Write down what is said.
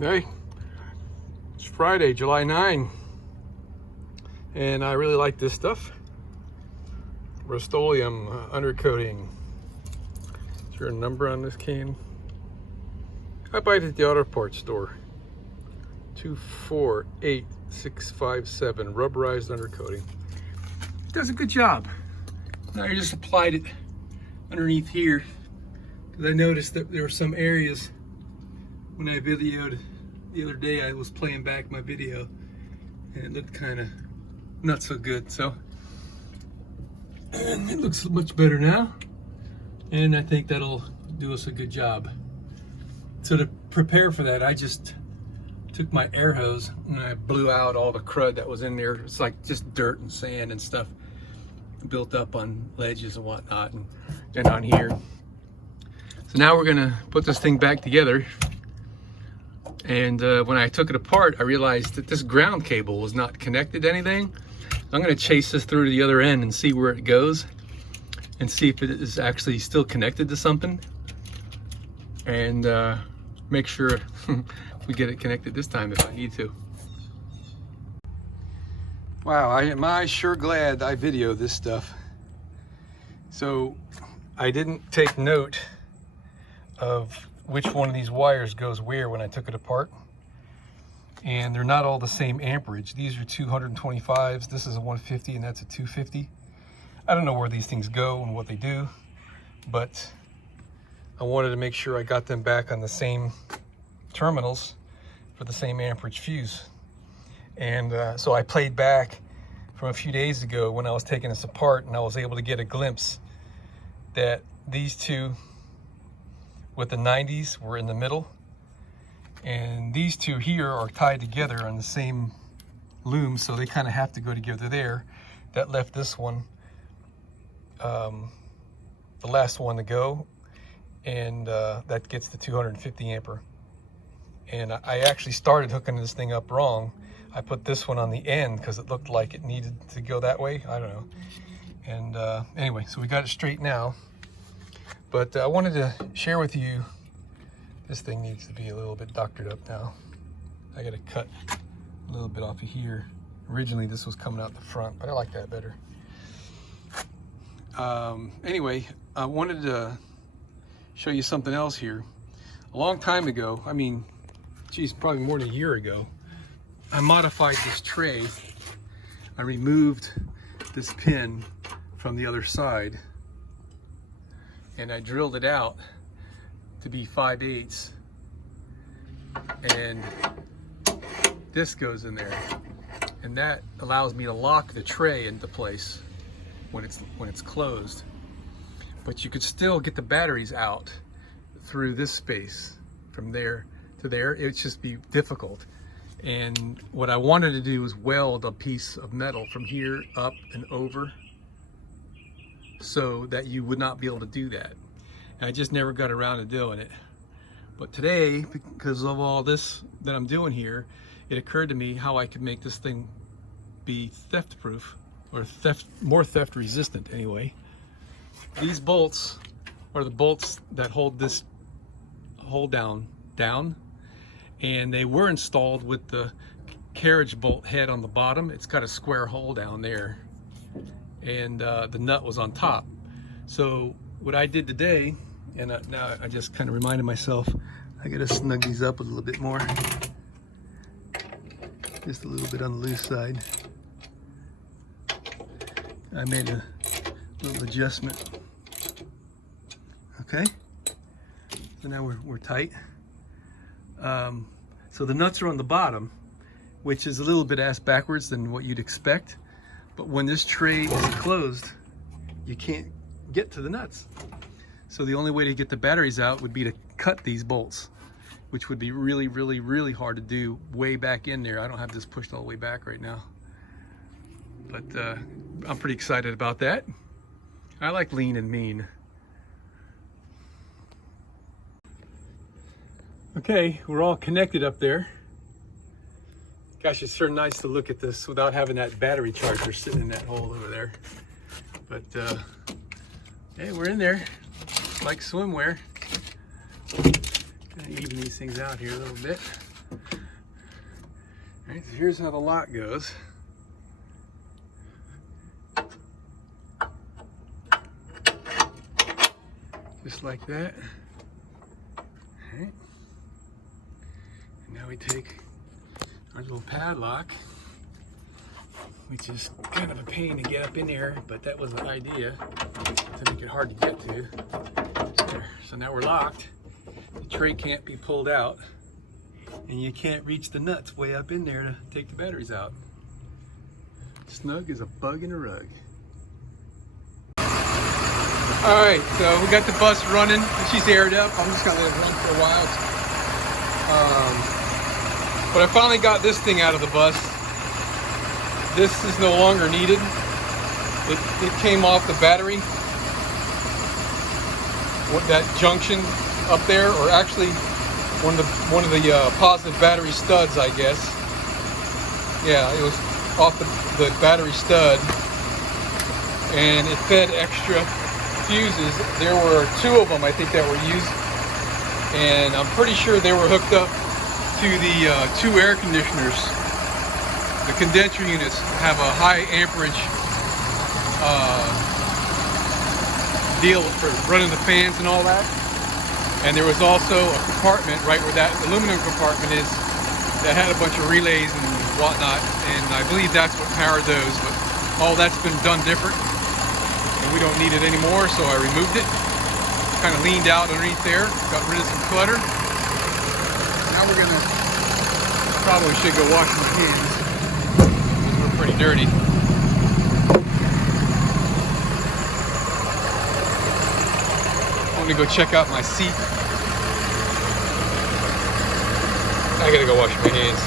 Hey, it's Friday, July 9, and I really like this stuff. Rust-Oleum undercoating. Is there a number on this can? I buy it at the auto parts store. 248657, rubberized undercoating. It does a good job. Now I just applied it underneath here because I noticed that there were some areas when I videoed the other day. I was playing back my video and it looked kind of not so good, and it looks much better now, and I think that'll do us a good job. So to prepare for that, I just took my air hose and I blew out all the crud that was in there. It's like just dirt and sand and stuff built up on ledges and whatnot, and on here. So now we're gonna put this thing back together. And when I took it apart, I realized that this ground cable was not connected to anything. I'm gonna chase this through to the other end and see where it goes and see if it is actually still connected to something, and make sure we get it connected this time if I need to. Wow, am I sure glad I videoed this stuff. So I didn't take note of which one of these wires goes where when I took it apart. And they're not all the same amperage. These are 225s, this is a 150, and that's a 250. I don't know where these things go and what they do, but I wanted to make sure I got them back on the same terminals for the same amperage fuse. And so I played back from a few days ago when I was taking this apart, and I was able to get a glimpse that these two with the 90s were in the middle, and these two here are tied together on the same loom, so they kind of have to go together there. That left this one, the last one to go, and that gets the 250 ampere. And I actually started hooking this thing up wrong. I put this one on the end because it looked like it needed to go that way. I don't know. And anyway, so we got it straight now. But I wanted to share with you, this thing needs to be a little bit doctored up now. I got to cut a little bit off of here. Originally this was coming out the front, but I like that better. Anyway, I wanted to show you something else here. A long time ago, I mean, geez, probably more than a year ago, I modified this tray. I removed this pin from the other side, and I drilled it out to be 5/8, and this goes in there, and that allows me to lock the tray into place when it's closed. But you could still get the batteries out through this space from there to there. It would just be difficult. And what I wanted to do was weld a piece of metal from here up and over so that you would not be able to do that. And I just never got around to doing it. But today, because of all this that I'm doing here, it occurred to me how I could make this thing be theft proof, or more theft resistant anyway. These bolts are the bolts that hold this hole down, and they were installed with the carriage bolt head on the bottom. It's got a square hole down there, and the nut was on top. So what I did today, and now I just kind of reminded myself, I gotta snug these up a little bit more, just a little bit on the loose side. I made a little adjustment. Okay, so now we're tight. So the nuts are on the bottom, which is a little bit ass backwards than what you'd expect. But when this tray is closed, you can't get to the nuts. So the only way to get the batteries out would be to cut these bolts, which would be really, really, really hard to do way back in there. I don't have this pushed all the way back right now. But I'm pretty excited about that. I like lean and mean. Okay, we're all connected up there. Gosh, it's sure nice to look at this without having that battery charger sitting in that hole over there. But hey, we're in there, like swimwear. Gonna even these things out here a little bit. All right, so here's how the lock goes. Just like that. All right. And now we take our little padlock, which is kind of a pain to get up in there, but that was the idea, to make it hard to get to. There. So now we're locked. The tray can't be pulled out, and you can't reach the nuts way up in there to take the batteries out. Snug as a bug in a rug. All right, so we got the bus running. She's aired up. I'm just gonna let it run for a while. But I finally got this thing out of the bus. This is no longer needed. It came off the battery. That junction up there, or actually one of the positive battery studs, I guess. Yeah, it was off the battery stud, and it fed extra fuses. There were 2 of them, I think, that were used, and I'm pretty sure they were hooked up to the 2 air conditioners. The condenser units have a high amperage deal for running the fans and all that. And there was also a compartment right where that aluminum compartment is that had a bunch of relays and whatnot, and I believe that's what powered those, but all that's been done different, and we don't need it anymore, so I removed it. Kind of leaned out underneath there, got rid of some clutter. Now we're gonna, probably should go wash my hands, because we're pretty dirty. I'm gonna go check out my seat. I gotta go wash my hands.